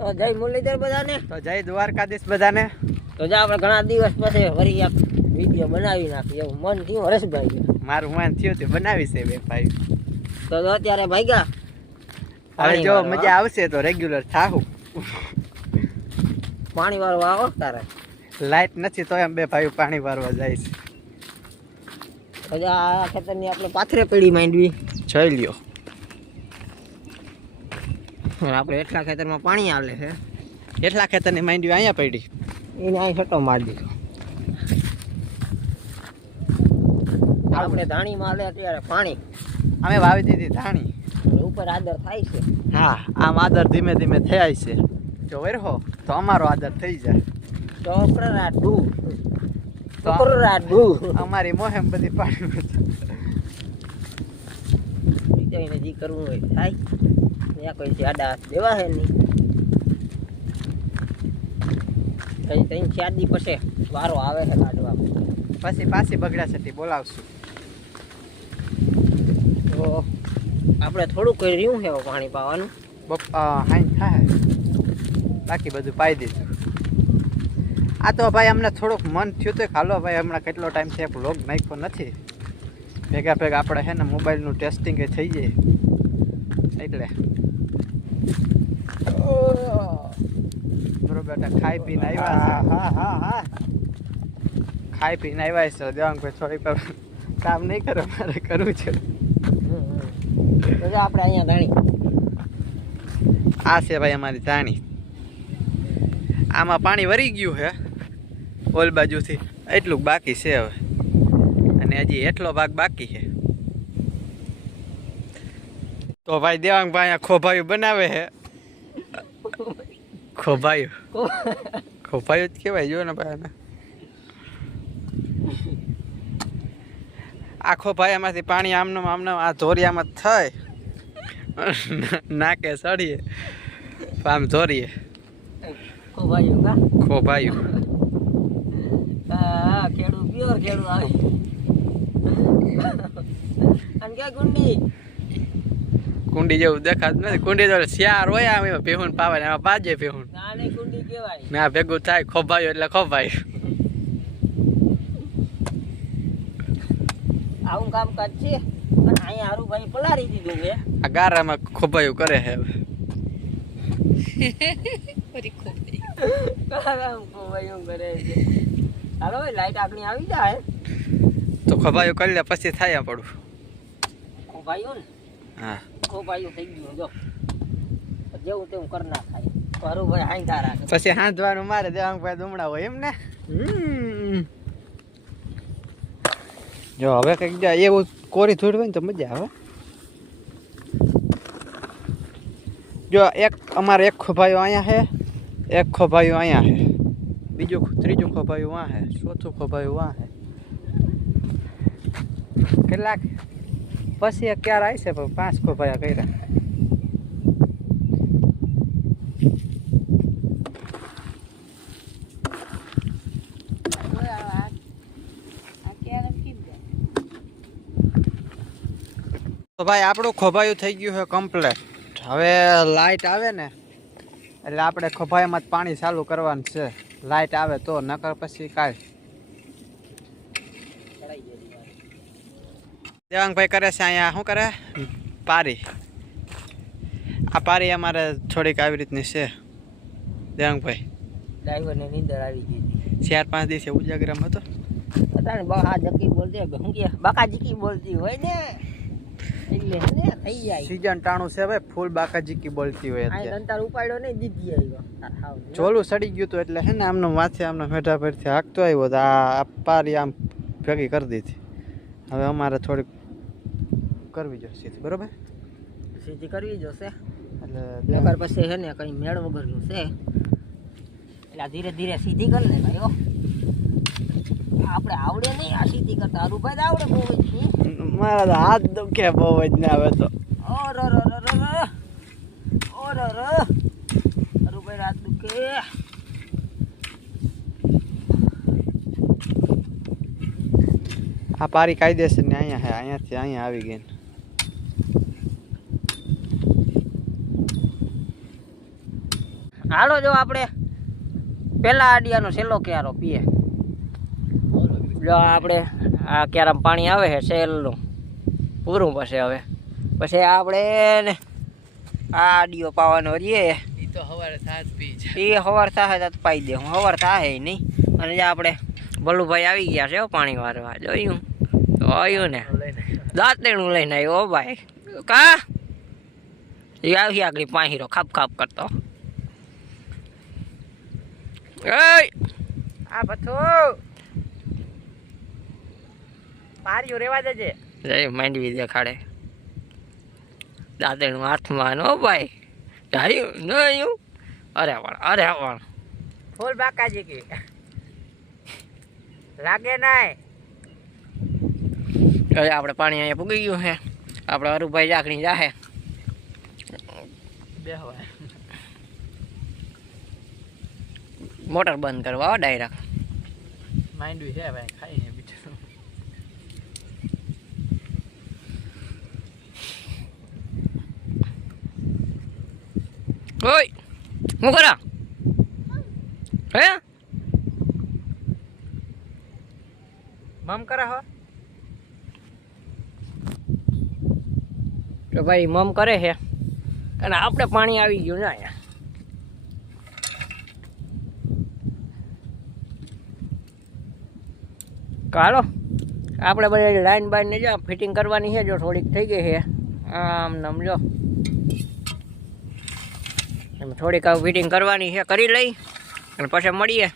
તો જય મુરલીધર બધાને, તો જય દ્વારકાધીશ બધાને. તો જા આપણે ઘણા દિવસ પછી વળી એક વિડીયો બનાવી નાખી એવું મન થયું હરેશભાઈ. મારું મન થયું તે બનાવી છે બે ભાઈ. તો અત્યારે ભાગ્યા હવે જો મજા આવશે તો રેગ્યુલર થાહું. પાણી વાળવા આવો તારે. લાઈટ નથી તો એમ બે ભાઈ પાણી વારવા જાય છે. તો આ ખેતરની આપણે પાથરે પડી માંડવી જોઈ લ્યો. આપણે એટલા ખેતરમાં પાણી આવે છે, એટલા ખેતરની માંડવી અહીંયા પડી એને અહીં છટો મારી દીધો. આપણે ધાણીમાં આલે અત્યારે પાણી અમે વાવી દીધી ધાણી. ઉપર આદર થાય છે. હા, આમ આદર ધીમે ધીમે થાય છે. જો વેરહો તો અમારો આદર થઈ જાય. અમારી મોહેમ બધી પાણી જી કરવું હોય થાય. ત્યાં કોઈ જાડા દેવા હે નહીં. ત્રણ ચાર દી પછી વારો આવે છે કાઢવા. પછી પાછી બગડા છતી બોલાવશું. તો આપણે થોડુંક કોઈ રહ્યું છે પાણી પાવાનું. હાઈ થાય, બાકી બધું પાઈ દીધું. આ તો ભાઈ અમને થોડુંક મન થયું તો હાલો ભાઈ હમણાં કેટલો ટાઈમ છે વ્લોગ નાખ્યો નથી. ભેગા ભેગા આપણે છે ને મોબાઈલનું ટેસ્ટિંગ એ થઈ જાય એટલે બરોબર. ખાઈ પીને આવ્યા છે. ખાઈ પીને આવ્યા છે. દેવાંગભાઈ થોડીક કામ નહીં કરો, મારે કરવું છે. આપણે અહીંયા ધાણી આ છે ભાઈ અમારી ધાણી. આમાં પાણી વરી ગયું છે ઓલ બાજુથી, એટલું બાકી છે હવે. અને હજી એટલો ભાગ બાકી છે. તો ભાઈ દેવાંગભાઈ અહીંયા ખોભાયું બનાવે છે. ખોભાયું ખોભાયું જ કહેવાય. જો ને ભાઈ આખો ભાઈ એમાંથી પાણી આમનો આ ધોરિયામાં થઈ નાકે સડીએ આમ ધોરીએ ખોભાયું. ખેડૂ પ્યોર ખેડૂ આવે. અને કે કુંડી જેવું દેખાતું નથી. કુંડી તો શિયાર હોય આમ એમાં ભેહું પાવે ને એમાં બાજે ભેહું. નાની કુંડી કહેવાય. ના ભેગું થાય ખોભાયું એટલે ખોભાયું. આવું કામકાજ છે. અને અહીંયા હારું ભાઈ પલારી દીધું છે. આ ગારામાં ખોભાયું કરે છે હવે. ખોભાયું કરે છે. હાલો લાઈટ આગળ આવી જાય તો ખોભાયું કરી લે પછી થાય પડું. ખોભાયું ને હા ખોભાયું થઈ ગયું. જો જેવું તેવું કરી ના થાય. હારું ભાઈ હાંધા રાખે. પછી હાંધવાનું મારે દેવાંગભાઈ દુમડા હોય એમ ને. જો હવે કંઈક એવું કોરી થોડી હોય ને તો મજા આવે. જો એક અમારે એક ખોભાયું અહીંયા છે, એક ખોભાયું અહીંયા છે, બીજું ત્રીજું ખોભાયું વાં છે, ચોથું ખોભાયું વાં છે. કેટલાક પછી એક ક્યારે આવી છે પણ 5 ખોભાયા કર્યા. તો ભાઈ આપણું ખોભાયું થઈ ગયું છે કમ્પ્લેટ. હવે લાઇટ આવે ને એટલે આપણે ખોભાયામાં જ પાણી ચાલુ કરવાનું છે. લાઇટ આવે તો, નકર પછી કાંઈ. દેવાંગભાઈ કરે છે અહીંયા શું કરે પારી. આ પારી અમારે થોડીક આવી રીતની છે દેવાંગભાઈ. ડ્રાઈવરને નીંદર આવી ગઈ હતી. 4-5 દિવસે ઉજાગરામ હતો. પતા બહા જકી બોલતી હું કે બાકા જીકી બોલતી હોય ને એટલે ને થઈ જાય. સીઝન ટાણું છે ભાઈ, ફૂલ બાકાજીકી બોલતી હોય. આ દંતાર ઉપાડ્યો નહીં દીધી આવ્યો. ચોલું સડી ગયું હતું એટલે હે ને આમનો માથે આમનો મેઢા પરથી હાંકતો આવ્યો તો આ પારી આમ ભેગી કરી દીધી. હવે અમારે થોડીક કરવી જોશે સીધી. બરોબર સીધી કરવી જોશે એટલે પછી છે ને કઈ મેળ વગરનું છે એટલે ધીરે ધીરે સીધી કરી લે ભાઈ. આપણે આવડે નહીં આ સીધી કરતા. અરુભાઈ આવડે બહુ જ. મારા તો હાથ દુખે બહુ જ ને આવે તો. અરુભાઈ હાથ દુખે. આ પારી કાયદેસર ને અહીંયા હે, અહીંયાથી અહીંયા આવી ગઈ. હાલો જો આપણે પેલા આડિયાનો છેલ્લો ક્યારો પીએ. જો આપણે આ ક્યારામાં પાણી આવે છે સેલનું પૂરું પછી આપણે ને આ આડિયો પાવાનો રહીએ. ઈ તો હવારે થાત પી જ. એ સવાર થાય તો પાઈ દે. હું સવાર થાય નહીં. અને જે આપણે ભલુભાઈ આવી ગયા છે પાણી વારવા. જોયું ને દાંતેણું લઈને આવ્યો ભાઈ. કા એ આવી આગળ પાહીરો ખાપ ખાપ કરતો. આ ભથ્થો પાર્યો રેવા દેજે. જય માંડવી દેખાડે દાંતેણું હાથમાં નો ભાઈ. જાયું નયું. અરે વાળ ફૂલ બાકાજી કી લાગે નાય. હવે આપણે પાણી અહીંયા પૂગી ગયું છે. આપણે અરુભાઈ જાખણી જાહે બેહવા મોટર બંધ કરવા ડાયરેક્ટ. માંડવી છે ભાઈ ખાઈને બીજું. ઓય હું કરા હે મમ કરે હો. તો ભાઈ મમ કરે છે અને આપણે પાણી આવી ગયું ને અહીંયા. હાલો આપણે બધી લાઈન બાઈન જો ફિટિંગ કરવાની છે. જો થોડીક થઈ ગઈ છે આમ નામ જો થોડીક ફિટિંગ કરવાની છે. કરી લઈ અને પછી મળીએ.